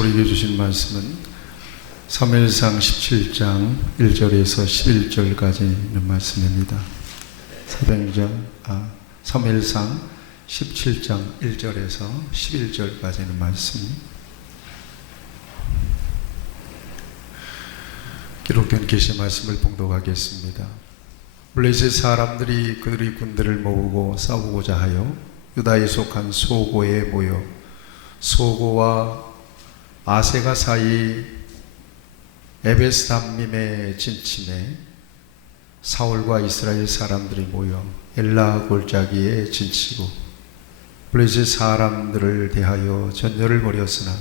하나님께서 우리에게 주신 말씀은 사무엘상 17장 1절에서 11절까지 있는 말씀입니다. 사무엘상 17장 1절에서 11절까지 있는 말씀. 기록된 계시 말씀을 봉독하겠습니다. 블레셋 사람들이 그들의 군대를 모으고 싸우고자 하여 유다에 속한 소고에 모여 소고와 아세가 사이 에베스담림에 진침해 사울과 이스라엘 사람들이 모여 엘라 골짜기에 진치고 블레셋 사람들을 대하여 전열을 벌였으나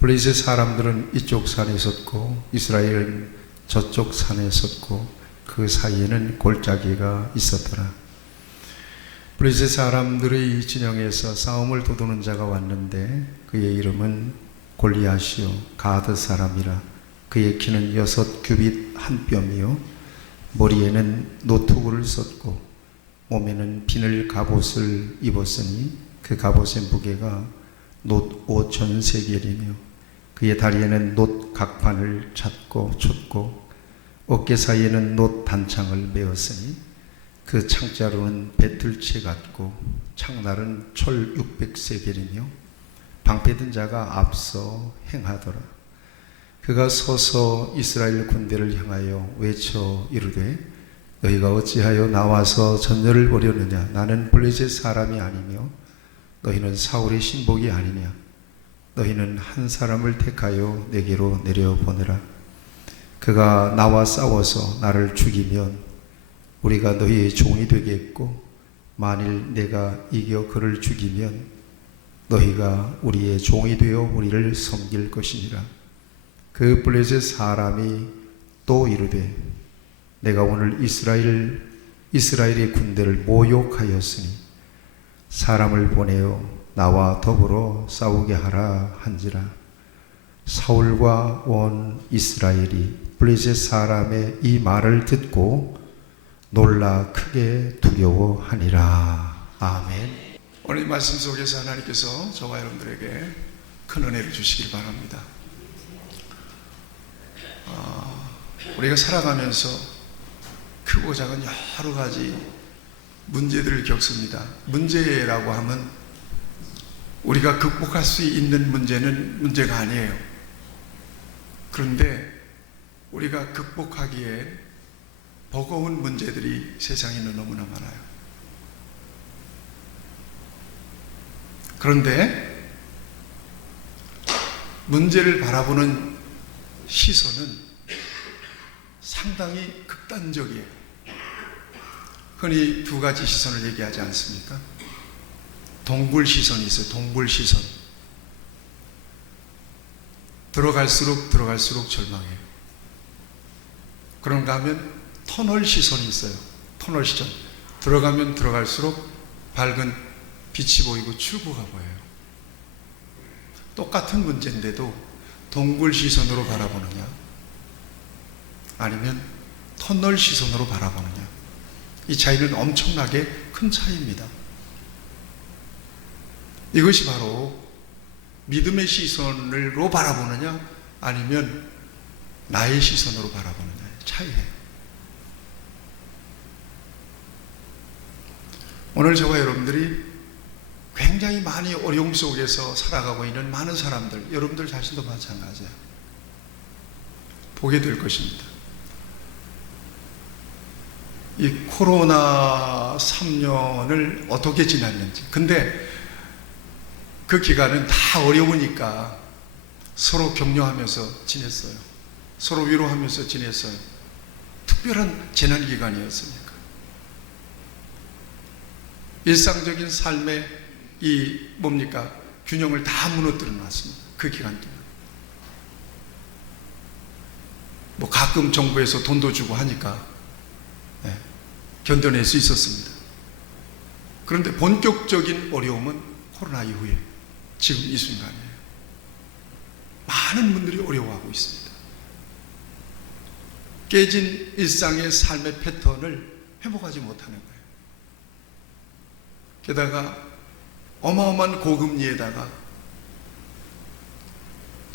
블레셋 사람들은 이쪽 산에 섰고 이스라엘은 저쪽 산에 섰고 그 사이에는 골짜기가 있었더라. 블레셋 사람들의 진영에서 싸움을 도두는 자가 왔는데 그의 이름은 골리앗이요 가드 사람이라. 그의 키는 6규빗 한 뼘이요 머리에는 노투구를 썼고 몸에는 비늘 갑옷을 입었으니 그 갑옷의 무게가 놋 5,000세겔이며 그의 다리에는 놋 각판을 쳤고 어깨 사이에는 놋 단창을 메었으니 그 창자루는 배틀채 같고 창날은 철 600세겔이며 방패든 자가 앞서 행하더라. 그가 서서 이스라엘 군대를 향하여 외쳐 이르되 너희가 어찌하여 나와서 전열을 벌였느냐. 나는 블레셋 사람이 아니며 너희는 사울의 신복이 아니냐. 너희는 한 사람을 택하여 내게로 내려보내라. 그가 나와 싸워서 나를 죽이면 우리가 너희의 종이 되겠고 만일 내가 이겨 그를 죽이면 너희가 우리의 종이 되어 우리를 섬길 것이니라. 그 블레셋 사람이 또 이르되 내가 오늘 이스라엘의 군대를 모욕하였으니 사람을 보내어 나와 더불어 싸우게 하라 한지라. 사울과 온 이스라엘이 블레셋 사람의 이 말을 듣고 놀라 크게 두려워하니라. 아멘. 오늘 이 말씀 속에서 하나님께서 저와 여러분들에게 큰 은혜를 주시길 바랍니다. 우리가 살아가면서 크고 작은 여러 가지 문제들을 겪습니다. 문제라고 하면 우리가 극복할 수 있는 문제는 문제가 아니에요. 그런데 우리가 극복하기에 버거운 문제들이 세상에는 너무나 많아요. 그런데 문제를 바라보는 시선은 상당히 극단적이에요. 흔히 두 가지 시선을 얘기하지 않습니까? 동굴 시선이 있어요. 동굴 시선. 들어갈수록 절망해요. 그런가 하면 터널 시선이 있어요. 터널 시선. 들어가면 들어갈수록 밝은 빛이 보이고 출구가 보여요. 똑같은 문제인데도 동굴 시선으로 바라보느냐 아니면 터널 시선으로 바라보느냐, 이 차이는 엄청나게 큰 차이입니다. 이것이 바로 믿음의 시선으로 바라보느냐 아니면 나의 시선으로 바라보느냐의 차이예요. 오늘 저와 여러분들이 굉장히 많이 어려움 속에서 살아가고 있는 많은 사람들, 여러분들 자신도 마찬가지예요. 보게 될 것입니다. 이 코로나 3년을 어떻게 지났는지. 근데 그 기간은 다 어려우니까 서로 격려하면서 지냈어요. 서로 위로하면서 지냈어요. 특별한 재난 기간이었으니까. 일상적인 삶의 균형을 다 무너뜨려 놨습니다. 그 기간 동안. 가끔 정부에서 돈도 주고 하니까 견뎌낼 수 있었습니다. 그런데 본격적인 어려움은 코로나 이후에 지금 이 순간이에요. 많은 분들이 어려워하고 있습니다. 깨진 일상의 삶의 패턴을 회복하지 못하는 거예요. 게다가 어마어마한 고금리에다가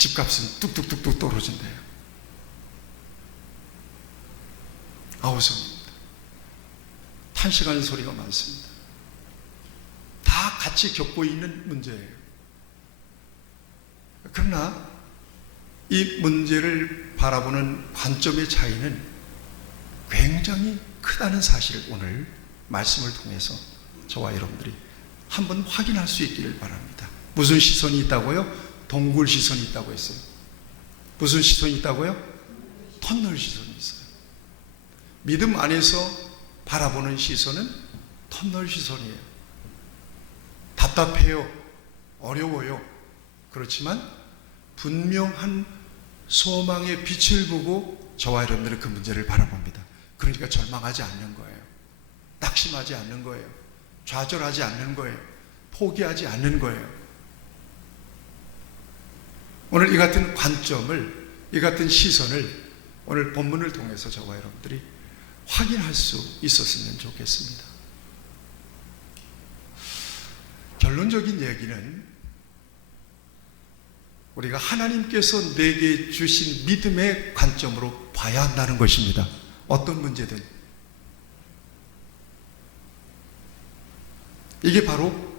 집값은 뚝뚝뚝뚝 떨어진대요. 아우성입니다. 탄식하는 소리가 많습니다. 다 같이 겪고 있는 문제예요. 그러나 이 문제를 바라보는 관점의 차이는 굉장히 크다는 사실을 오늘 말씀을 통해서 저와 여러분들이 한번 확인할 수 있기를 바랍니다. 무슨 시선이 있다고요? 동굴 시선이 있다고 했어요. 무슨 시선이 있다고요? 터널 시선이 있어요. 믿음 안에서 바라보는 시선은 터널 시선이에요. 답답해요. 어려워요. 그렇지만 분명한 소망의 빛을 보고 저와 여러분들은 그 문제를 바라봅니다. 그러니까 절망하지 않는 거예요. 낙심하지 않는 거예요. 좌절하지 않는 거예요. 포기하지 않는 거예요. 오늘 이 같은 관점을, 이 같은 시선을 오늘 본문을 통해서 저와 여러분들이 확인할 수 있었으면 좋겠습니다. 결론적인 얘기는 우리가 하나님께서 내게 주신 믿음의 관점으로 봐야 한다는 것입니다. 어떤 문제든. 이게 바로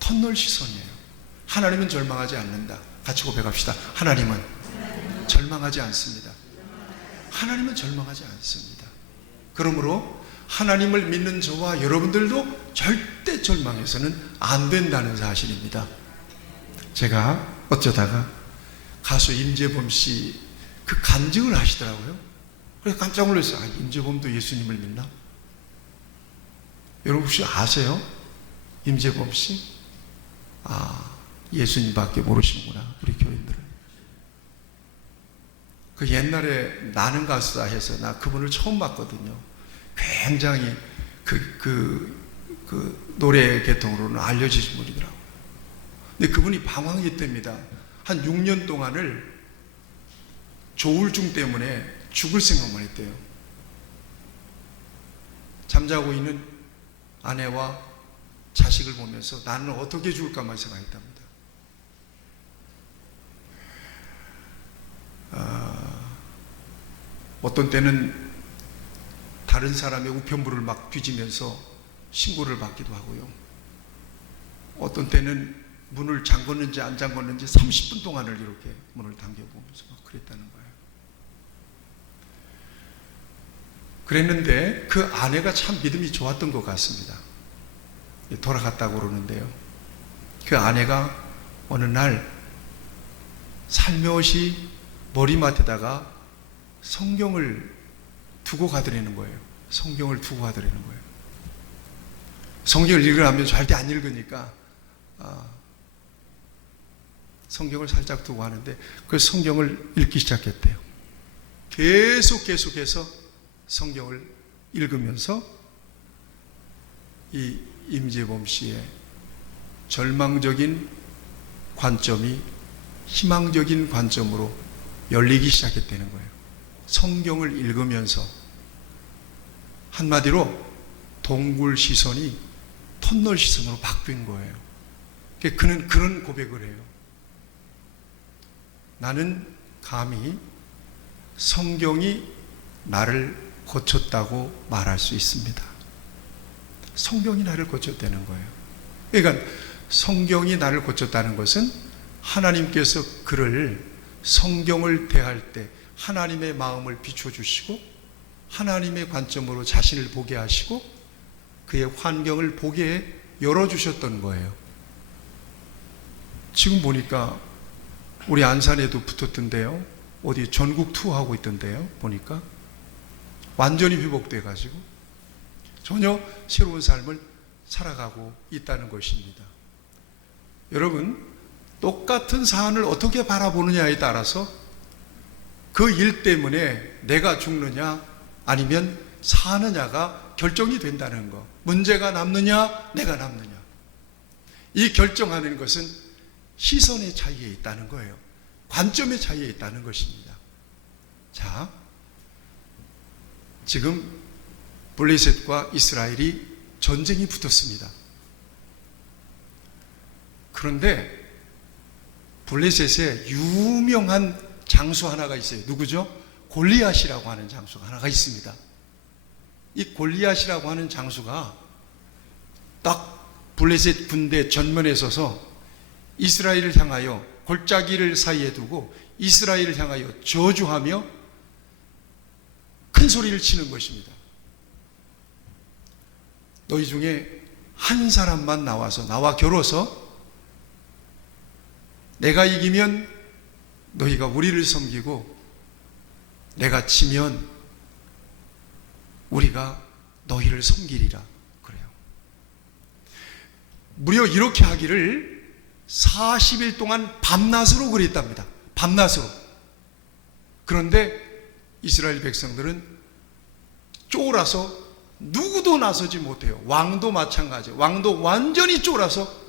터널 시선이에요. 하나님은 절망하지 않는다. 같이 고백합시다. 하나님은 절망하지 않습니다. 하나님은 절망하지 않습니다. 그러므로 하나님을 믿는 저와 여러분들도 절대 절망해서는 안 된다는 사실입니다. 제가 어쩌다가 가수 임재범 씨 그 간증을 하시더라고요. 그래서 깜짝 놀랐어요. 아, 임재범도 예수님을 믿나? 여러분 혹시 아세요? 임재범 씨? 아, 예수님밖에 모르시는구나, 우리 교인들은. 그 옛날에 나는 가수다 해서 나 그분을 처음 봤거든요. 굉장히 그 노래 계통으로는 알려지신 분이더라고요. 근데 그분이 방황이 때입니다. 한 6년 동안을 조울증 때문에 죽을 생각만 했대요. 잠자고 있는 아내와 자식을 보면서 나는 어떻게 죽을까만 생각했답니다. 어떤 때는 다른 사람의 우편물을 막 뒤지면서 신고를 받기도 하고요. 어떤 때는 문을 잠궜는지 안 잠궜는지 30분 동안을 이렇게 문을 당겨보면서 막 그랬다는 거예요. 그랬는데 그 아내가 참 믿음이 좋았던 것 같습니다. 돌아갔다고 그러는데요. 그 아내가 어느 날 살며시 머리맡에다가 성경을 두고 가더라는 거예요. 성경을 두고 가더라는 거예요. 성경을 읽으라면 절대 안 읽으니까 성경을 살짝 두고 하는데 그 성경을 읽기 시작했대요. 계속해서 성경을 읽으면서 이 임재범 씨의 절망적인 관점이 희망적인 관점으로 열리기 시작했다는 거예요. 성경을 읽으면서 한마디로 동굴 시선이 터널 시선으로 바뀐 거예요. 그는 그런 고백을 해요. 나는 감히 성경이 나를 고쳤다고 말할 수 있습니다. 성경이 나를 고쳤다는 거예요. 그러니까 성경이 나를 고쳤다는 것은 하나님께서 그를 성경을 대할 때 하나님의 마음을 비춰주시고 하나님의 관점으로 자신을 보게 하시고 그의 환경을 보게 열어주셨던 거예요. 지금 보니까 우리 안산에도 붙었던데요. 어디 전국 투어하고 있던데요. 보니까 완전히 회복돼 가지고 전혀 새로운 삶을 살아가고 있다는 것입니다. 여러분, 똑같은 사안을 어떻게 바라보느냐에 따라서 그 일 때문에 내가 죽느냐 아니면 사느냐가 결정이 된다는 거. 문제가 남느냐 내가 남느냐. 이 결정하는 것은 시선의 차이에 있다는 거예요. 관점의 차이에 있다는 것입니다. 자, 지금 블레셋과 이스라엘이 전쟁이 붙었습니다. 그런데 블레셋에 유명한 장수 하나가 있어요. 누구죠? 골리앗이라고 하는 장수가 하나가 있습니다. 이 골리앗이라고 하는 장수가 딱 블레셋 군대 전면에 서서 이스라엘을 향하여 골짜기를 사이에 두고 이스라엘을 향하여 저주하며 큰 소리를 치는 것입니다. 너희 중에 한 사람만 나와서 나와 겨뤄서 내가 이기면 너희가 우리를 섬기고 내가 지면 우리가 너희를 섬기리라 그래요. 무려 이렇게 하기를 40일 동안 밤낮으로 그랬답니다. 밤낮으로. 그런데 이스라엘 백성들은 쫄아서 누구도 나서지 못해요. 왕도 마찬가지예요. 왕도 완전히 쫄아서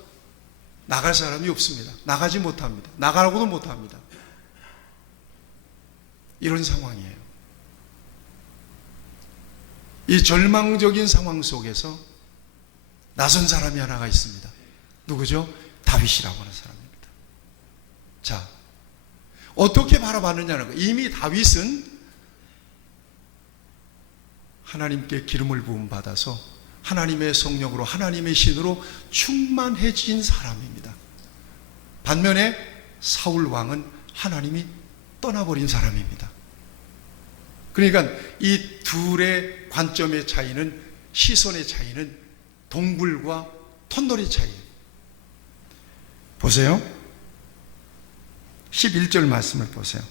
나갈 사람이 없습니다. 나가지 못합니다. 나가라고도 못합니다. 이런 상황이에요. 이 절망적인 상황 속에서 나선 사람이 하나가 있습니다. 누구죠? 다윗이라고 하는 사람입니다. 자, 어떻게 바라봤느냐는 거예요. 이미 다윗은 하나님께 기름을 부음 받아서 하나님의 성령으로 하나님의 신으로 충만해진 사람입니다. 반면에 사울 왕은 하나님이 떠나버린 사람입니다. 그러니까 이 둘의 관점의 차이는, 시선의 차이는 동굴과 터널의 차이예요. 보세요. 11절 말씀을 보세요.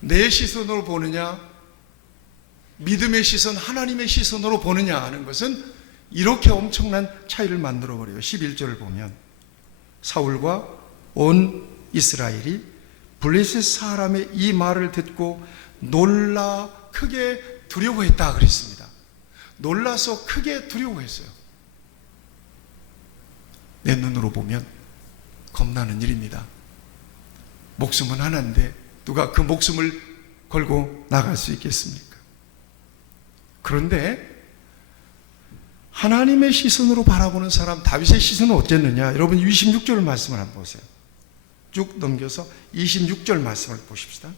내 시선으로 보느냐, 믿음의 시선, 하나님의 시선으로 보느냐 하는 것은 이렇게 엄청난 차이를 만들어버려요. 11절을 보면 사울과 온 이스라엘이 블레셋 사람의 이 말을 듣고 놀라 크게 두려워했다 그랬습니다. 놀라서 크게 두려워했어요. 내 눈으로 보면 겁나는 일입니다. 목숨은 하나인데 누가 그 목숨을 걸고 나갈 수 있겠습니까? 그런데 하나님의 시선으로 바라보는 사람 다윗의 시선은 어땠느냐? 여러분 26절 말씀을 한번 보세요. 쭉 넘겨서 26절 말씀을 보십시다.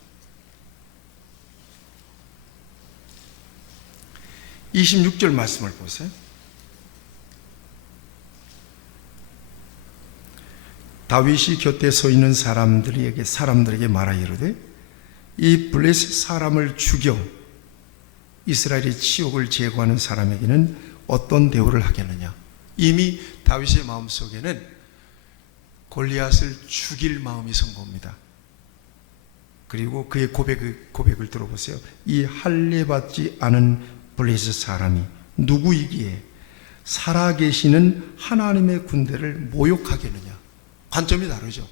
26절 말씀을 보세요. 다윗이 곁에 서 있는 사람들에게 말하여 이르되 이 블레셋 사람을 죽여 이스라엘의 치욕을 제거하는 사람에게는 어떤 대우를 하겠느냐. 이미 다윗의 마음속에는 골리앗을 죽일 마음이 선 겁니다. 그리고 그의 고백을 들어보세요. 이 할례받지 않은 블레셋 사람이 누구이기에 살아계시는 하나님의 군대를 모욕하겠느냐. 관점이 다르죠.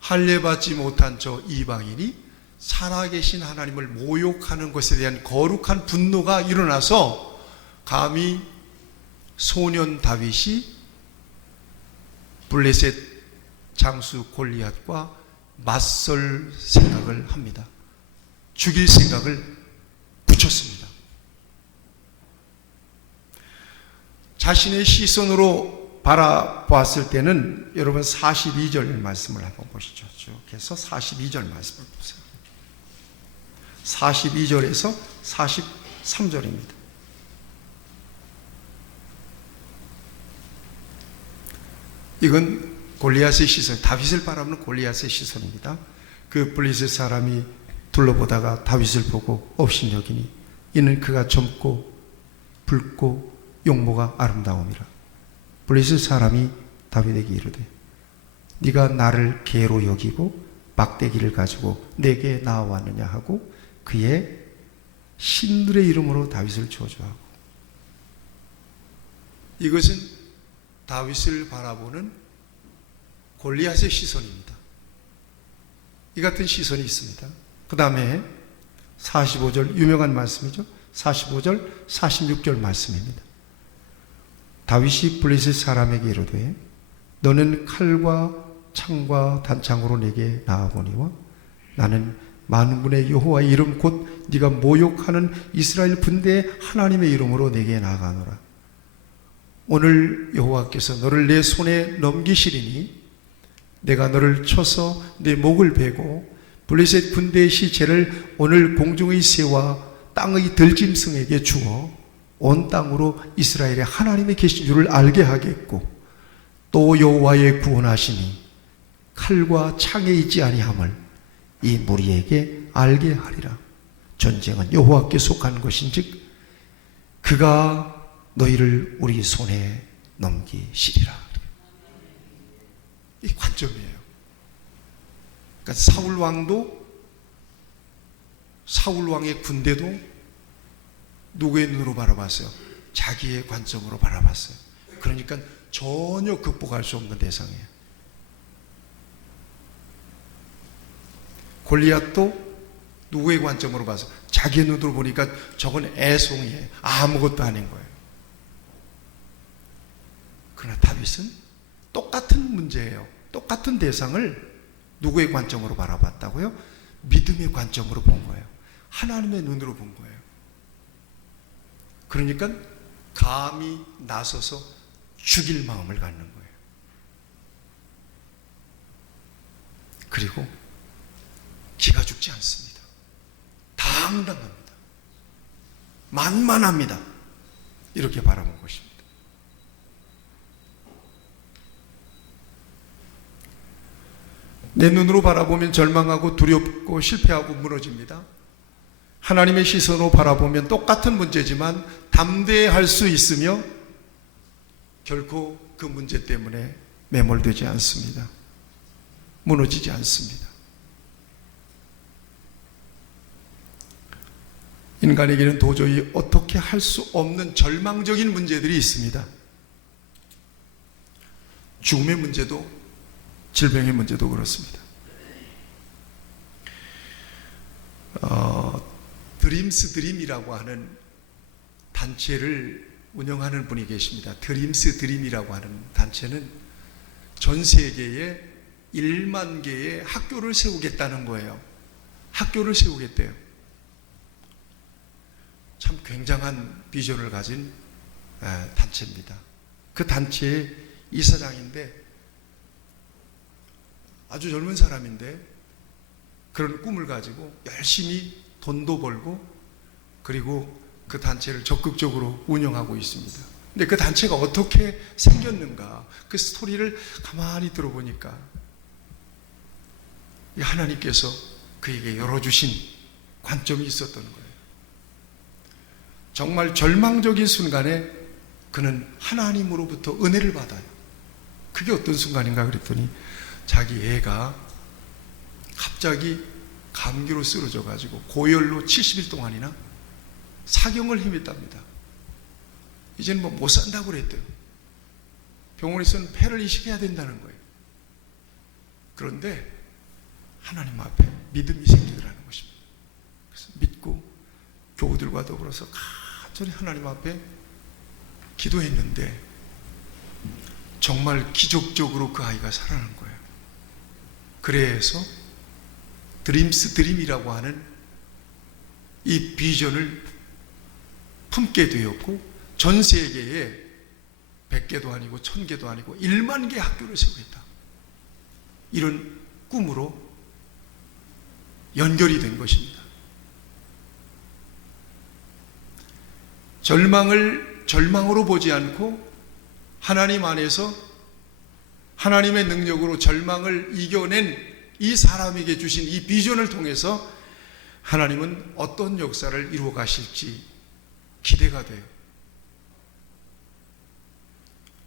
할례받지 못한 저 이방인이 살아계신 하나님을 모욕하는 것에 대한 거룩한 분노가 일어나서 감히 소년 다윗이 블레셋 장수 골리앗과 맞설 생각을 합니다. 죽일 생각을 붙였습니다. 자신의 시선으로 바라보았을 때는 여러분 42절 말씀을 한번 보시죠. 쭉 해서 42절 말씀을 보세요. 42절에서 43절입니다. 이건 골리앗의 시선, 다윗을 바라보는 골리앗의 시선입니다. 그 블레셋 사람이 둘러보다가 다윗을 보고 업신여기니 이는 그가 젊고 붉고 용모가 아름다움이라. 블레셋 사람이 다윗에게 이르되 네가 나를 개로 여기고 막대기를 가지고 내게 나아왔느냐 하고 그의 신들의 이름으로 다윗을 저주하고. 이것은 다윗을 바라보는 골리앗의 시선입니다. 이 같은 시선이 있습니다. 그 다음에 45절 유명한 말씀이죠. 45절 46절 말씀입니다. 다윗이 블레셋 사람에게 이르되 너는 칼과 창과 단창으로 내게 나아보니와 나는 만군의 여호와의 이름 곧 네가 모욕하는 이스라엘 군대의 하나님의 이름으로 내게 나아가노라. 오늘 여호와께서 너를 내 손에 넘기시리니 내가 너를 쳐서 내 목을 베고 블레셋 군대의 시체를 오늘 공중의 새와 땅의 들짐승에게 주어 온 땅으로 이스라엘의 하나님이 계신 줄을 알게 하겠고 또 여호와의 구원하시니 칼과 창에 있지 아니함을 이 무리에게 알게 하리라. 전쟁은 여호와께 속한 것인즉 그가 너희를 우리 손에 넘기시리라. 이 관점이에요. 그러니까 사울 왕의 군대도 누구의 눈으로 바라봤어요? 자기의 관점으로 바라봤어요. 그러니까 전혀 극복할 수 없는 대상이에요. 골리앗도 누구의 관점으로 봐서 자기의 눈으로 보니까 저건 애송이에요. 아무것도 아닌 거예요. 그러나 다윗은 똑같은 문제예요. 똑같은 대상을 누구의 관점으로 바라봤다고요? 믿음의 관점으로 본 거예요. 하나님의 눈으로 본 거예요. 그러니까 감히 나서서 죽일 마음을 갖는 거예요. 그리고 기가 죽지 않습니다. 당당합니다. 만만합니다. 이렇게 바라본 것입니다. 내 눈으로 바라보면 절망하고 두렵고 실패하고 무너집니다. 하나님의 시선으로 바라보면 똑같은 문제지만 담대할 수 있으며 결코 그 문제 때문에 매몰되지 않습니다. 무너지지 않습니다. 인간에게는 도저히 어떻게 할 수 없는 절망적인 문제들이 있습니다. 죽음의 문제도 질병의 문제도 그렇습니다. 드림스 드림이라고 하는 단체를 운영하는 분이 계십니다. 드림스 드림이라고 하는 단체는 전 세계에 1만 개의 학교를 세우겠다는 거예요. 학교를 세우겠대요. 참 굉장한 비전을 가진 단체입니다. 그 단체의 이사장인데 아주 젊은 사람인데 그런 꿈을 가지고 열심히 돈도 벌고 그리고 그 단체를 적극적으로 운영하고 있습니다. 근데 그 단체가 어떻게 생겼는가 그 스토리를 가만히 들어보니까 하나님께서 그에게 열어주신 관점이 있었던 거예요. 정말 절망적인 순간에 그는 하나님으로부터 은혜를 받아요. 그게 어떤 순간인가 그랬더니 자기 애가 갑자기 감기로 쓰러져 가지고 고열로 70일 동안이나 사경을 힘했답니다. 이제는 못 산다고 그랬대요. 병원에서는 폐를 이식해야 된다는 거예요. 그런데 하나님 앞에 믿음이 생기더라는 것입니다. 그래서 믿고 교우들과 더불어서 간절히 하나님 앞에 기도했는데 정말 기적적으로 그 아이가 살아난 거예요. 그래서 드림스 드림이라고 하는 이 비전을 품게 되었고 전 세계에 100개도 아니고 1000개도 아니고 1만 개의 학교를 세우겠다. 이런 꿈으로 연결이 된 것입니다. 절망을 절망으로 보지 않고 하나님 안에서 하나님의 능력으로 절망을 이겨낸 이 사람에게 주신 이 비전을 통해서 하나님은 어떤 역사를 이루어 가실지 기대가 돼요.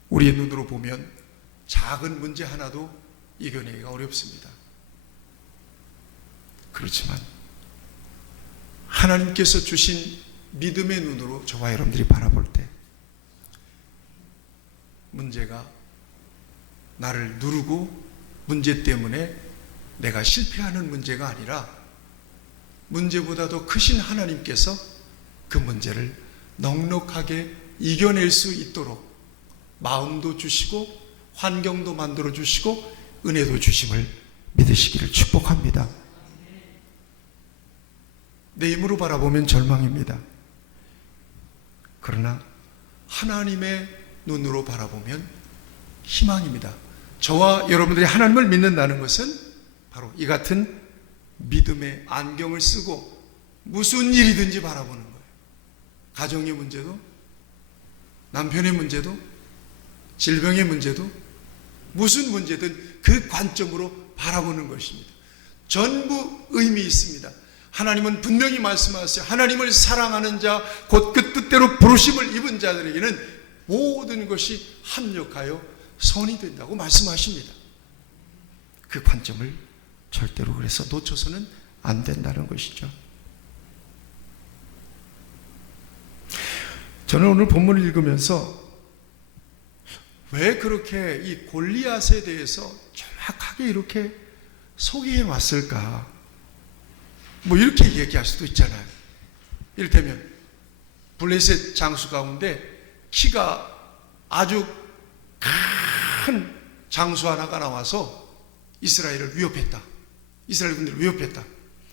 우리의 눈으로 보면 작은 문제 하나도 이겨내기가 어렵습니다. 그렇지만 하나님께서 주신 믿음의 눈으로 저와 여러분들이 바라볼 때 문제가 나를 누르고 문제 때문에 내가 실패하는 문제가 아니라 문제보다 더 크신 하나님께서 그 문제를 넉넉하게 이겨낼 수 있도록 마음도 주시고 환경도 만들어 주시고 은혜도 주심을 믿으시기를 축복합니다. 내 힘으로 바라보면 절망입니다. 그러나 하나님의 눈으로 바라보면 희망입니다. 저와 여러분들이 하나님을 믿는다는 것은 바로 이 같은 믿음의 안경을 쓰고 무슨 일이든지 바라보는 거예요. 가정의 문제도, 남편의 문제도, 질병의 문제도, 무슨 문제든 그 관점으로 바라보는 것입니다. 전부 의미 있습니다. 하나님은 분명히 말씀하셨어요. 하나님을 사랑하는 자, 곧 그 뜻대로 부르심을 입은 자들에게는 모든 것이 합력하여 선이 된다고 말씀하십니다. 그 관점을 절대로 그래서 놓쳐서는 안 된다는 것이죠. 저는 오늘 본문을 읽으면서 왜 그렇게 이 골리앗에 대해서 정확하게 이렇게 소개해 왔을까? 뭐 이렇게 얘기할 수도 있잖아요. 이를테면 블레셋 장수 가운데 키가 아주 큰 장수 하나가 나와서 이스라엘을 위협했다. 이스라엘 군대를 위협했다.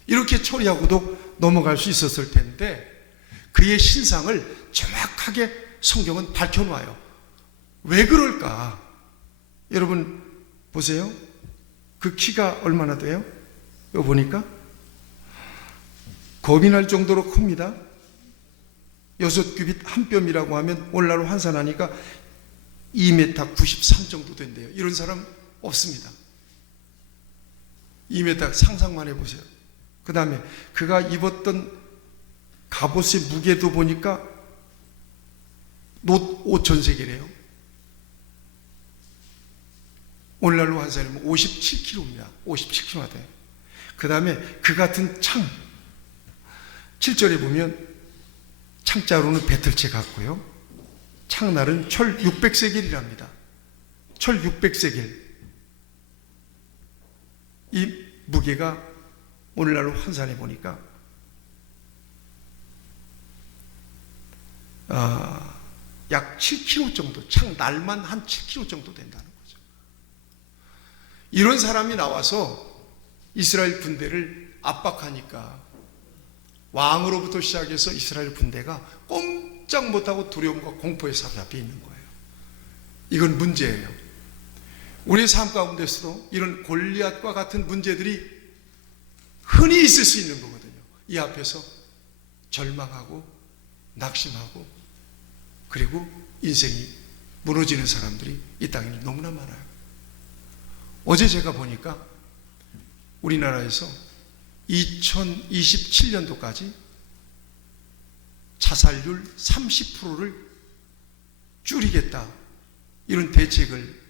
이렇게 처리하고도 넘어갈 수 있었을 텐데 그의 신상을 정확하게 성경은 밝혀놓아요. 왜 그럴까? 여러분 보세요. 그 키가 얼마나 돼요? 이거 보니까 겁이 날 정도로 큽니다. 6규빗 한 뼘이라고 하면 오늘날로 환산하니까 2m 93 정도 된대요. 이런 사람 없습니다. 2m 상상만 해보세요. 그 다음에 그가 입었던 갑옷의 무게도 보니까 놋 5,000세겔이에요. 오늘날로 환산하면 57kg입니다. 57kg가 돼요. 그 다음에 그 같은 창, 7절에 보면 창자로는 배틀채 같고요. 창날은 철 600세겔이랍니다. 철 600세겔. 이 무게가 오늘날로 환산해 보니까 약 7kg 정도, 창날만 한 7kg 정도 된다는 거죠. 이런 사람이 나와서 이스라엘 군대를 압박하니까 왕으로부터 시작해서 이스라엘 군대가 꼼짝 못하고 두려움과 공포에 사로잡혀 있는 거예요. 이건 문제예요. 우리의 삶 가운데서도 이런 골리앗과 같은 문제들이 흔히 있을 수 있는 거거든요. 이 앞에서 절망하고 낙심하고 그리고 인생이 무너지는 사람들이 이 땅에 너무나 많아요. 어제 제가 보니까 우리나라에서 2027년도까지 자살률 30%를 줄이겠다, 이런 대책을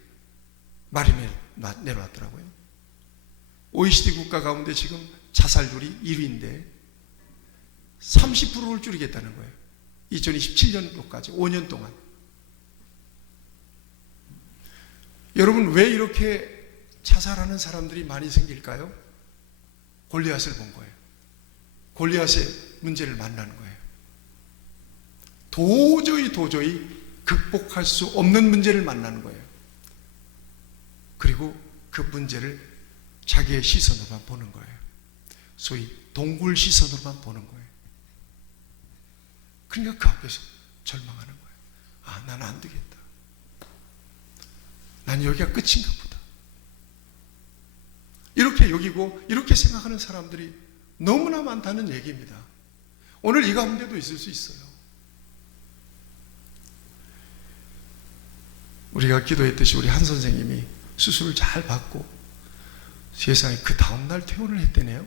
마련해 내놓았더라고요. OECD 국가 가운데 지금 자살률이 1위인데 30%를 줄이겠다는 거예요. 2027년도까지 5년 동안. 여러분, 왜 이렇게 자살하는 사람들이 많이 생길까요? 골리앗을 본 거예요. 골리앗의 문제를 만나는 거예요. 도저히 극복할 수 없는 문제를 만나는 거예요. 그리고 그 문제를 자기의 시선으로만 보는 거예요. 소위 동굴 시선으로만 보는 거예요. 그러니까 그 앞에서 절망하는 거예요. 아, 나는 안 되겠다. 난 여기가 끝인가 보다. 이렇게 여기고 이렇게 생각하는 사람들이 너무나 많다는 얘기입니다. 오늘 이 가운데도 있을 수 있어요. 우리가 기도했듯이 우리 한 선생님이 수술을 잘 받고 세상에 그 다음날 퇴원을 했대네요.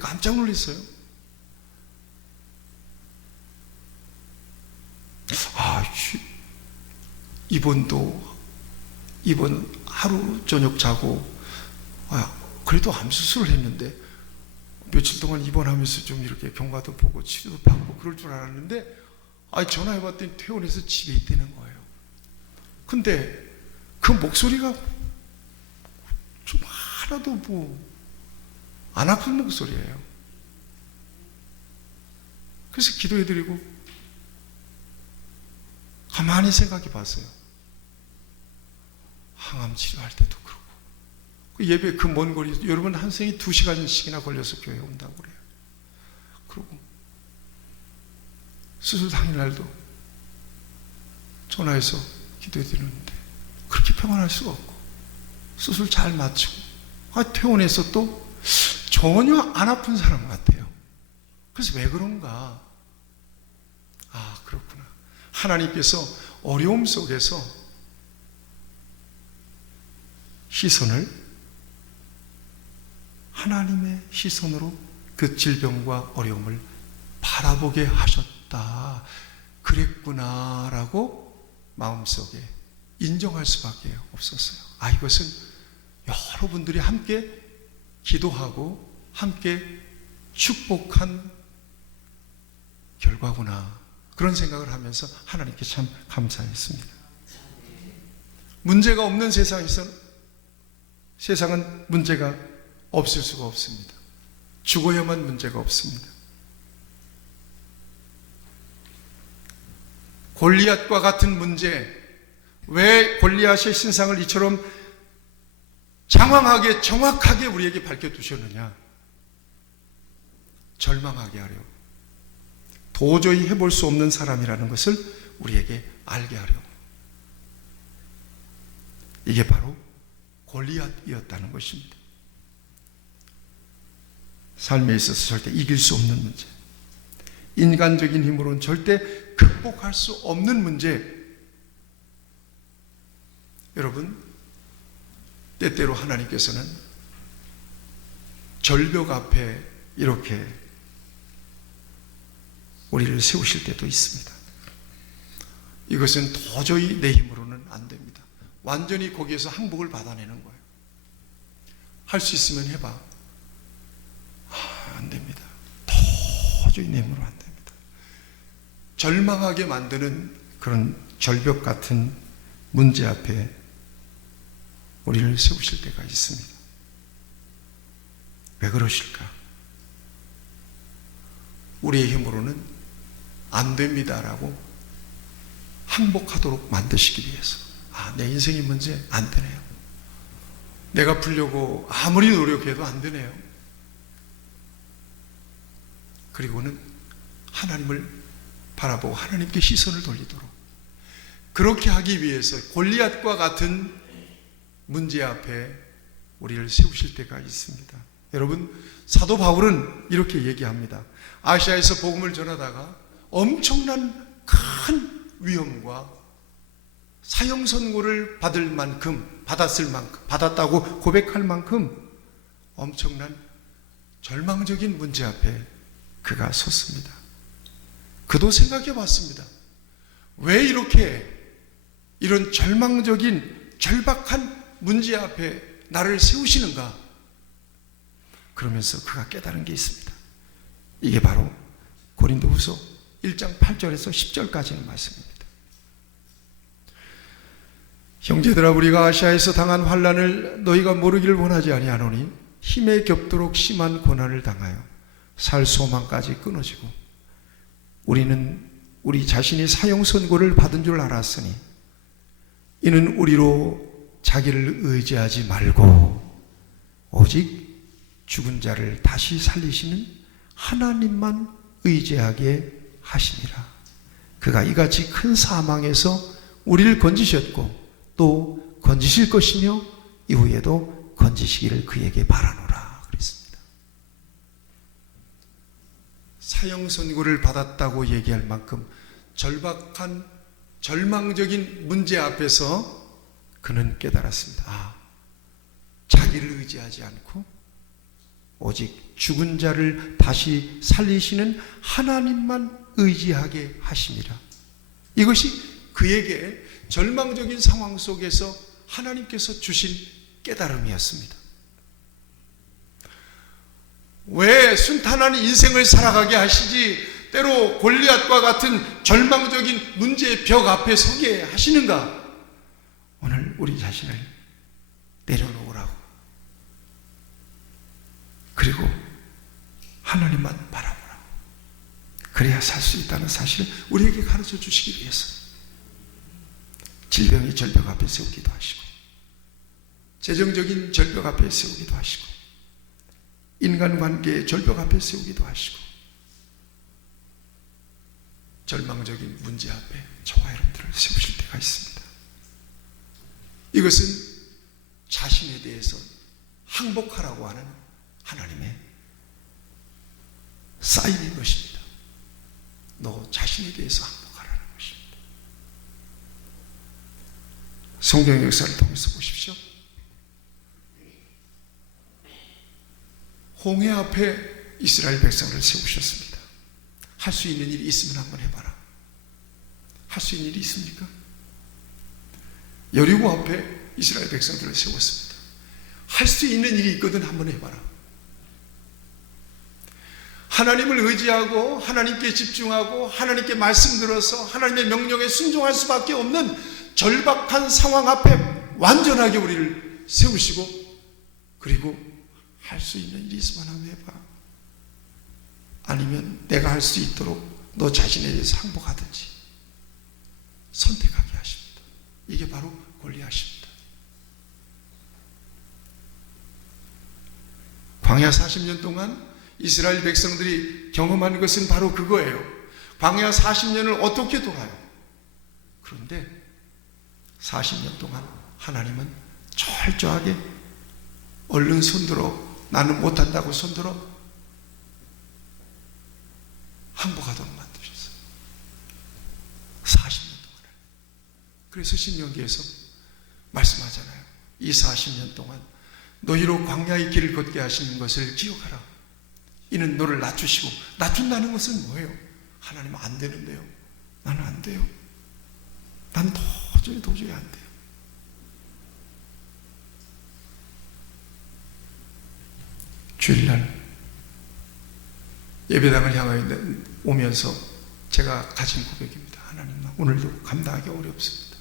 깜짝 놀랐어요. 이번 하루 저녁 자고 그래도 암 수술을 했는데 며칠 동안 입원하면서 좀 이렇게 경과도 보고 치료도 받고 그럴 줄 알았는데 전화해봤더니 퇴원해서 집에 있다는 거예요. 근데 그 목소리가 좀 하나도 안 아픈 목소리예요. 그래서 기도해드리고 가만히 생각해 봤어요. 항암 치료할 때도 그렇고 그 예배 그 먼 거리 여러분 한 생이 2시간씩이나 걸려서 교회에 온다고 그래요. 그리고 수술 당일날도 전화해서 기도해드리는데 그렇게 평안할 수가 없고 수술 잘 마치고 퇴원해서 또 전혀 안 아픈 사람 같아요. 그래서 왜 그런가? 그렇구나. 하나님께서 어려움 속에서 시선을 하나님의 시선으로 그 질병과 어려움을 바라보게 하셨다. 그랬구나라고 마음속에 인정할 수밖에 없었어요. 이것은 여러분들이 함께 기도하고 함께 축복한 결과구나. 그런 생각을 하면서 하나님께 참 감사했습니다. 문제가 없는 세상은 문제가 없을 수가 없습니다. 죽어야만 문제가 없습니다. 골리앗과 같은 문제, 왜 골리앗의 신상을 이처럼 장황하게 정확하게 우리에게 밝혀두셨느냐? 절망하게 하려, 도저히 해볼 수 없는 사람이라는 것을 우리에게 알게 하려. 이게 바로 골리앗이었다는 것입니다. 삶에 있어서 절대 이길 수 없는 문제, 인간적인 힘으로는 절대 극복할 수 없는 문제. 여러분, 때때로 하나님께서는 절벽 앞에 이렇게 우리를 세우실 때도 있습니다. 이것은 도저히 내 힘으로는 안 됩니다. 완전히 거기에서 항복을 받아내는 거예요. 할 수 있으면 해봐. 안 됩니다. 도저히 내 힘으로 안 됩니다. 절망하게 만드는 그런 절벽 같은 문제 앞에 우리를 세우실 때가 있습니다. 왜 그러실까? 우리의 힘으로는 안 됩니다라고 항복하도록 만드시기 위해서. 내 인생의 문제 안 되네요. 내가 풀려고 아무리 노력해도 안 되네요. 그리고는 하나님을 바라보고 하나님께 시선을 돌리도록, 그렇게 하기 위해서 골리앗과 같은 문제 앞에 우리를 세우실 때가 있습니다. 여러분, 사도 바울은 이렇게 얘기합니다. 아시아에서 복음을 전하다가 엄청난 큰 위험과 사형 선고를 받았을 만큼, 받았다고 고백할 만큼 엄청난 절망적인 문제 앞에 그가 섰습니다. 그도 생각해 봤습니다. 왜 이렇게 이런 절망적인 절박한 문제 앞에 나를 세우시는가? 그러면서 그가 깨달은 게 있습니다. 이게 바로 고린도후서 1장 8절에서 10절까지의 말씀입니다. 형제들아, 우리가 아시아에서 당한 환난을 너희가 모르기를 원하지 아니하노니 힘에 겹도록 심한 고난을 당하여 살 소망까지 끊어지고 우리는 우리 자신이 사형 선고를 받은 줄 알았으니 이는 우리로 자기를 의지하지 말고 오직 죽은 자를 다시 살리시는 하나님만 의지하게 하시니라. 그가 이같이 큰 사망에서 우리를 건지셨고 또 건지실 것이며 이후에도 건지시기를 그에게 바라노라 그랬습니다. 사형 선고를 받았다고 얘기할 만큼 절박한 절망적인 문제 앞에서 그는 깨달았습니다. 자기를 의지하지 않고 오직 죽은 자를 다시 살리시는 하나님만 의지하게 하심이라. 이것이 그에게 절망적인 상황 속에서 하나님께서 주신 깨달음이었습니다. 왜 순탄한 인생을 살아가게 하시지 때로 골리앗과 같은 절망적인 문제의 벽 앞에 서게 하시는가? 오늘 우리 자신을 내려놓으라고, 그리고 하나님만 바라보라고, 그래야 살 수 있다는 사실을 우리에게 가르쳐 주시기 위해서 질병의 절벽 앞에 세우기도 하시고 재정적인 절벽 앞에 세우기도 하시고 인간관계의 절벽 앞에 세우기도 하시고 절망적인 문제 앞에 저와 여러분들을 세우실 때가 있습니다. 이것은 자신에 대해서 항복하라고 하는 하나님의 사인인 것입니다. 너 자신에 대해서 항복하라는 것입니다. 성경 역사를 통해서 보십시오. 홍해 앞에 이스라엘 백성을 세우셨습니다. 할 수 있는 일이 있으면 한번 해봐라. 할 수 있는 일이 있습니까? 여리고 앞에 이스라엘 백성들을 세웠습니다. 할 수 있는 일이 있거든 한번 해봐라. 하나님을 의지하고 하나님께 집중하고 하나님께 말씀 들어서 하나님의 명령에 순종할 수밖에 없는 절박한 상황 앞에 완전하게 우리를 세우시고, 그리고 할 수 있는 일이 있으면 한번 해봐. 아니면 내가 할 수 있도록 너 자신에 대해서 항복하든지 선택하게 하십니다. 이게 바로 골리앗입니다. 광야 40년 동안 이스라엘 백성들이 경험한 것은 바로 그거예요. 광야 40년을 어떻게 돌아요? 그런데 40년 동안 하나님은 철저하게 얼른 손들어, 나는 못한다고 손들어 항복하도록 만드셨어요. 40년 동안. 그래서 신명기에서 말씀하잖아요. 이 40년 동안 너희로 광야의 길을 걷게 하시는 것을 기억하라. 이는 너를 낮추시고, 낮춘다는 것은 뭐예요? 하나님 안 되는데요. 나는 안 돼요. 난 도저히 안 돼요. 주일날 예배당을 향하여 오면서 제가 가진 고백입니다. 하나님, 오늘도 감당하기 어렵습니다.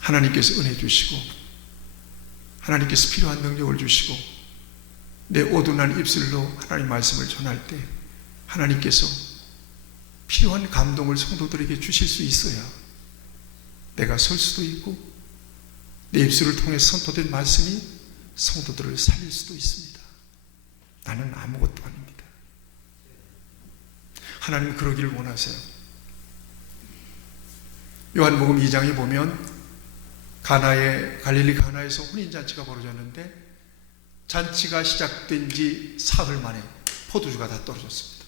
하나님께서 은혜 주시고 하나님께서 필요한 능력을 주시고 내 어두운 입술로 하나님 말씀을 전할 때 하나님께서 필요한 감동을 성도들에게 주실 수 있어야 내가 설 수도 있고 내 입술을 통해 선포된 말씀이 성도들을 살릴 수도 있습니다. 나는 아무것도 아닙니다. 하나님 그러기를 원하세요. 요한복음 2장에 보면 갈릴리 가나에서 혼인잔치가 벌어졌는데 잔치가 시작된 지 사흘 만에 포도주가 다 떨어졌습니다.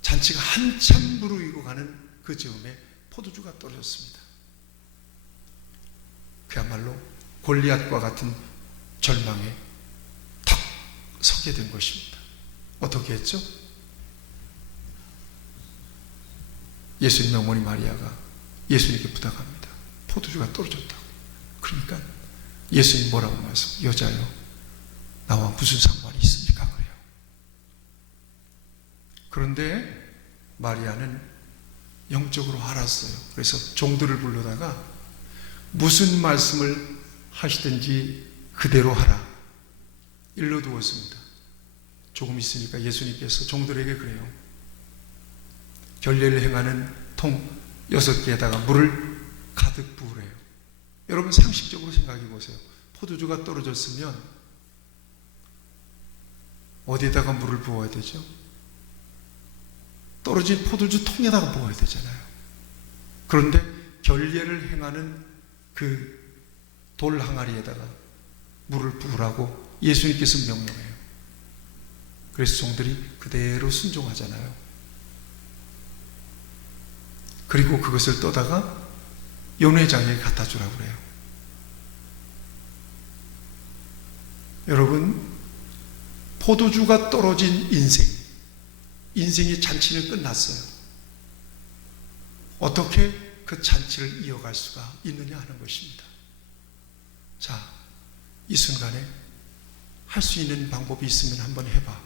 잔치가 한참 무르익어 가는 그 즈음에 포도주가 떨어졌습니다. 그야말로 골리앗과 같은 절망에 턱 서게 된 것입니다. 어떻게 했죠? 예수님의 어머니 마리아가 예수님께 부탁합니다. 포도주가 떨어졌다고. 그러니까 예수님 뭐라고 말씀? 여자요, 나와 무슨 상관이 있습니까? 그래요. 그런데 마리아는 영적으로 알았어요. 그래서 종들을 불러다가 무슨 말씀을 하시든지 그대로 하라 일러두었습니다. 조금 있으니까 예수님께서 종들에게 그래요. 결례를 행하는 통 6개에다가 물을 가득 부으래요. 여러분 상식적으로 생각해 보세요. 포도주가 떨어졌으면 어디에다가 물을 부어야 되죠? 떨어진 포도주 통에다가 부어야 되잖아요. 그런데 결례를 행하는 그 돌 항아리에다가 물을 부으라고 예수님께서 명령해요. 그래서 종들이 그대로 순종하잖아요. 그리고 그것을 떠다가 연회장에 갖다 주라고 그래요. 여러분, 포도주가 떨어진 인생의 잔치는 끝났어요. 어떻게 그 잔치를 이어갈 수가 있느냐 하는 것입니다. 자, 이 순간에 할 수 있는 방법이 있으면 한번 해봐.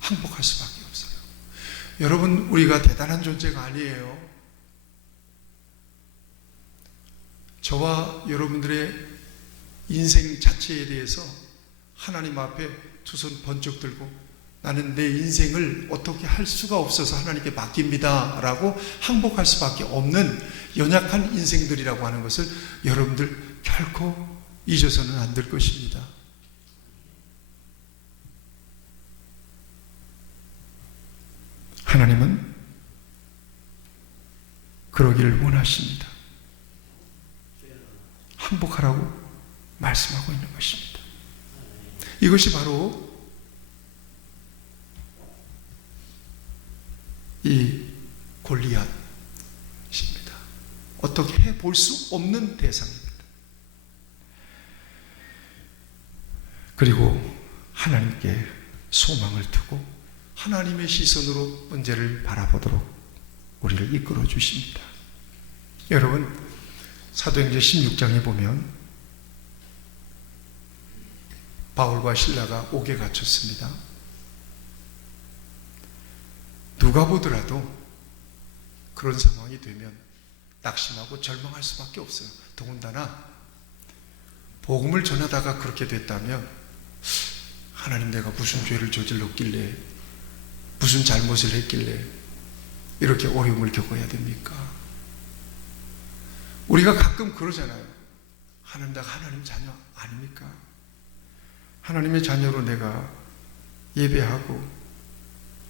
항복할 수밖에 없어요. 여러분, 우리가 대단한 존재가 아니에요. 저와 여러분들의 인생 자체에 대해서 하나님 앞에 두 손 번쩍 들고 나는 내 인생을 어떻게 할 수가 없어서 하나님께 맡깁니다 라고 항복할 수밖에 없는 연약한 인생들이라고 하는 것을 여러분들 결코 잊어서는 안 될 것입니다. 하나님은 그러기를 원하십니다. 항복하라고 말씀하고 있는 것입니다. 이것이 바로 이 골리앗입니다. 어떻게 해볼 수 없는 대상입니다. 그리고 하나님께 소망을 두고 하나님의 시선으로 문제를 바라보도록 우리를 이끌어 주십니다. 여러분, 사도행전 16장에 보면 바울과 실라가 옥에 갇혔습니다. 누가 보더라도 그런 상황이 되면 낙심하고 절망할 수밖에 없어요. 더군다나 복음을 전하다가 그렇게 됐다면 하나님, 내가 무슨 죄를 저질렀길래, 무슨 잘못을 했길래 이렇게 어려움을 겪어야 됩니까? 우리가 가끔 그러잖아요. 하나님, 내가 하나님 자녀 아닙니까? 하나님의 자녀로 내가 예배하고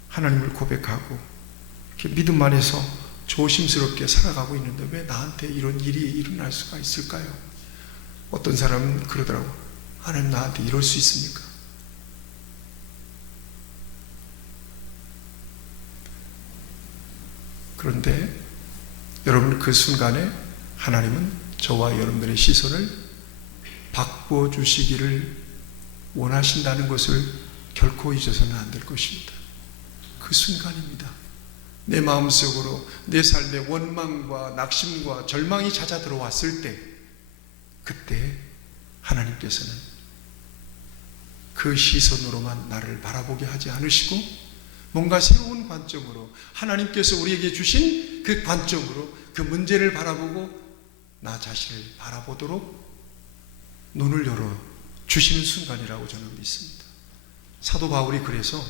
하나님을 고백하고 이렇게 믿음 안에서 조심스럽게 살아가고 있는데 왜 나한테 이런 일이 일어날 수가 있을까요? 어떤 사람은 그러더라고. 하나님, 나한테 이럴 수 있습니까? 그런데 여러분, 그 순간에 하나님은 저와 여러분들의 시선을 바꾸어 주시기를 원하신다는 것을 결코 잊어서는 안 될 것입니다. 그 순간입니다. 내 마음속으로 내 삶의 원망과 낙심과 절망이 찾아 들어왔을 때, 그때 하나님께서는 그 시선으로만 나를 바라보게 하지 않으시고 뭔가 새로운 관점으로, 하나님께서 우리에게 주신 그 관점으로 그 문제를 바라보고 나 자신을 바라보도록 눈을 열어 주시는 순간이라고 저는 믿습니다. 사도 바울이 그래서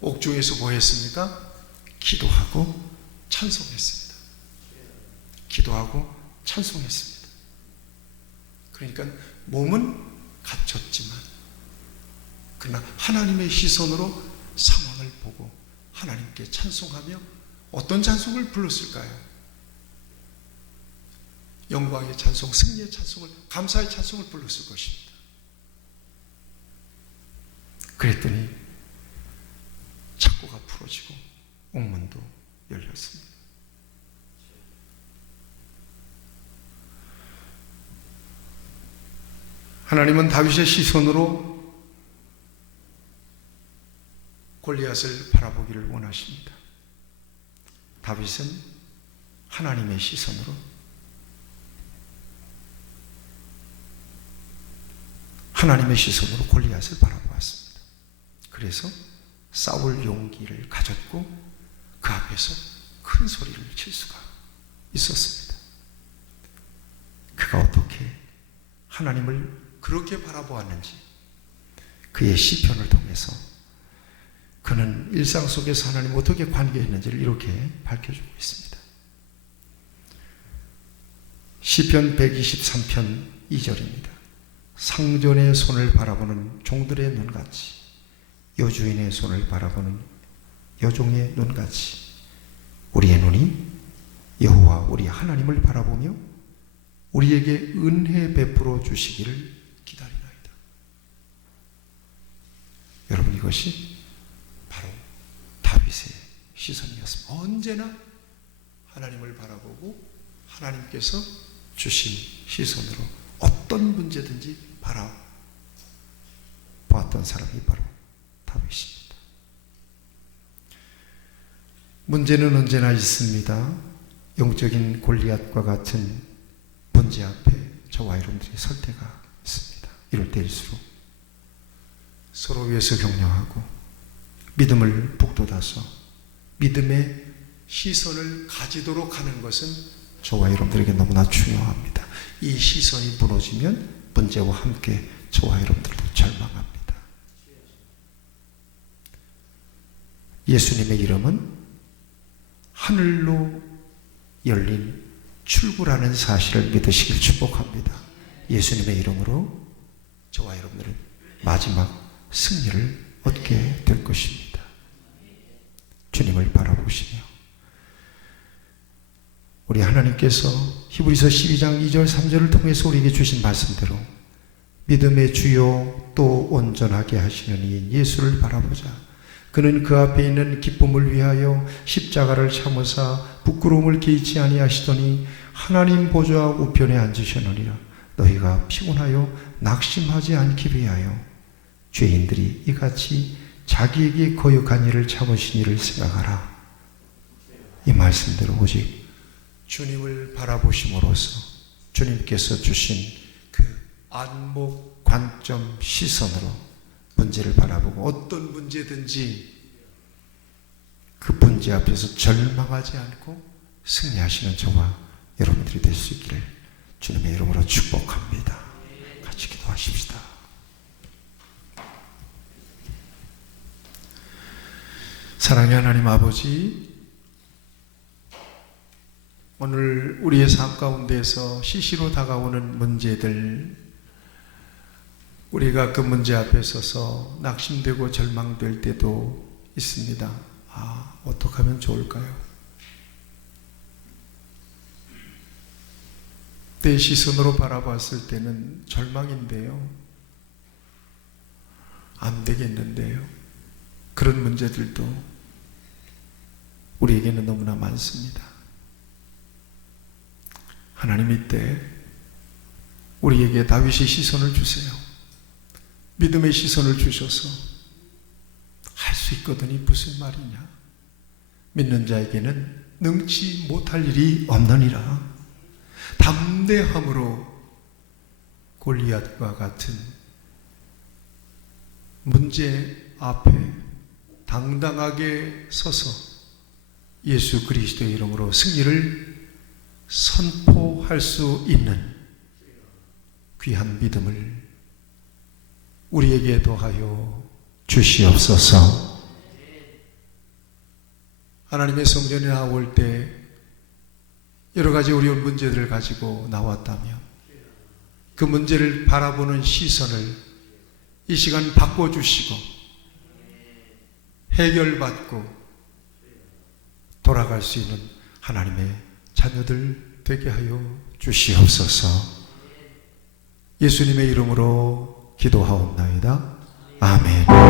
옥중에서 뭐 했습니까? 기도하고 찬송했습니다. 기도하고 찬송했습니다. 그러니까 몸은 갇혔지만 그러나 하나님의 시선으로 상황을 보고 하나님께 찬송하며 어떤 찬송을 불렀을까요? 영광의 찬송, 승리의 찬송을, 감사의 찬송을 불렀을 것입니다. 그랬더니 착고가 풀어지고 옥문도 열렸습니다. 하나님은 다윗의 시선으로 골리앗을 바라보기를 원하십니다. 다윗은 하나님의 시선으로 골리앗을 바라보았습니다. 그래서 싸울 용기를 가졌고 그 앞에서 큰 소리를 칠 수가 있었습니다. 그가 어떻게 하나님을 그렇게 바라보았는지 그의 시편을 통해서 그는 일상 속에서 하나님 어떻게 관계했는지를 이렇게 밝혀주고 있습니다. 시편 123편 2절입니다. 상전의 손을 바라보는 종들의 눈같이, 여주인의 손을 바라보는 여종의 눈같이 우리의 눈이 여호와 우리 하나님을 바라보며 우리에게 은혜 베풀어 주시기를 기다리나이다. 여러분, 이것이 바로 다윗의 시선이었습니다. 언제나 하나님을 바라보고 하나님께서 주신 시선으로 어떤 문제든지 바라보았던 사람이 바로 다윗입니다. 문제는 언제나 있습니다. 영적인 골리앗과 같은 문제 앞에 저와 여러분들이 설 때가 있습니다. 이럴 때일수록 서로 위해서 격려하고 믿음을 북돋아서 믿음의 시선을 가지도록 하는 것은 저와 여러분들에게 너무나 중요합니다. 이 시선이 무너지면 문제와 함께 저와 여러분들도 절망합니다. 예수님의 이름은 하늘로 열린 출구라는 사실을 믿으시길 축복합니다. 예수님의 이름으로 저와 여러분들은 마지막 승리를 얻게 될 것입니다. 주님을 바라보시며 우리 하나님께서 히브리서 12장 2절 3절을 통해서 우리에게 주신 말씀대로 믿음의 주요 또 온전하게 하시는 이인 예수를 바라보자. 그는 그 앞에 있는 기쁨을 위하여 십자가를 참으사 부끄러움을 개의치 아니하시더니 하나님 보좌 우편에 앉으셨느니라. 너희가 피곤하여 낙심하지 않기 위하여 죄인들이 이같이 자기에게 거역한 일을 참으신 이를 생각하라. 이 말씀대로 오직 주님을 바라보심으로써 주님께서 주신 그 안목 관점 시선으로 문제를 바라보고 어떤 문제든지 그 문제 앞에서 절망하지 않고 승리하시는 저와 여러분들이 될 수 있기를 주님의 이름으로 축복합니다. 같이 기도하십시다. 사랑의 하나님 아버지, 오늘 우리의 삶 가운데서 시시로 다가오는 문제들, 우리가 그 문제 앞에 서서 낙심되고 절망될 때도 있습니다. 어떻게 하면 좋을까요? 내 시선으로 바라봤을 때는 절망인데요. 안 되겠는데요. 그런 문제들도 우리에게는 너무나 많습니다. 하나님 이때 우리에게 다윗의 시선을 주세요. 믿음의 시선을 주셔서 할 수 있거든이 무슨 말이냐? 믿는 자에게는 능치 못할 일이 없느니라. 담대함으로 골리앗과 같은 문제 앞에 당당하게 서서 예수 그리스도의 이름으로 승리를 선포할 수 있는 귀한 믿음을 우리에게 더하여 주시옵소서. 하나님의 성전에 나올 때 여러 가지 어려운 문제들을 가지고 나왔다면 그 문제를 바라보는 시선을 이 시간 바꿔주시고 해결받고 돌아갈 수 있는 하나님의 자녀들 되게 하여 주시옵소서. 예수님의 이름으로 기도하옵나이다. 아멘.